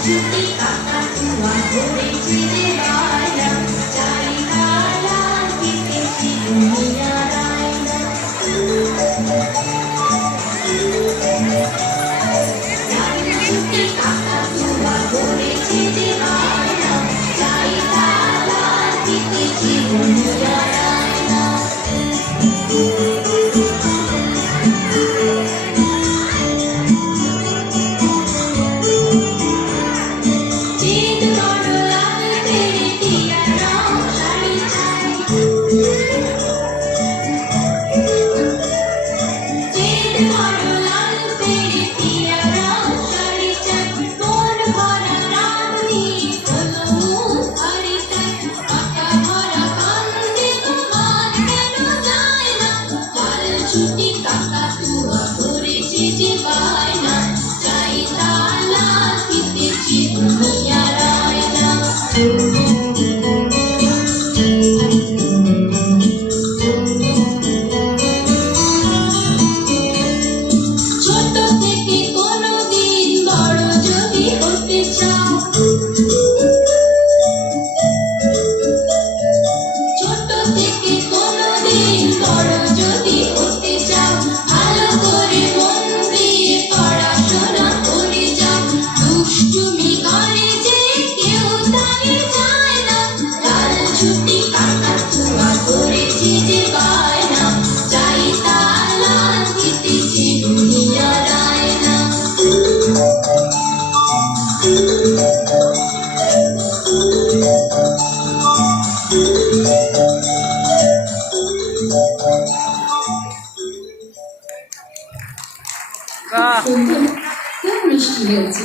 Cuti kakak tua boleh jadi raya, cari halal kita di dunia raya. Cuti kakak tua boleh jadi raya, cari halal kita di dunia raya. Cuti kakak tua করেছে যে বায়না, চাই তালাক দিতেছি দুনিয়া রায়না। ছোট থেকে কোনোদিন বড় যদি হতে চাও, ছোট থেকে কোনোদিন বড় যদি হতে চাও, ভালো করে মন দিয়ে পড়াশোনা করে যাও। দুষ্টুমি করে যে কেউ তাকে চায় না, লাল ছুটি কাকা ছোঁয়া করেছে যে বায়না, চাই তালাক দিতেছি দুনিয়া রায়না। বাহ, খুব মিষ্টি হয়েছে।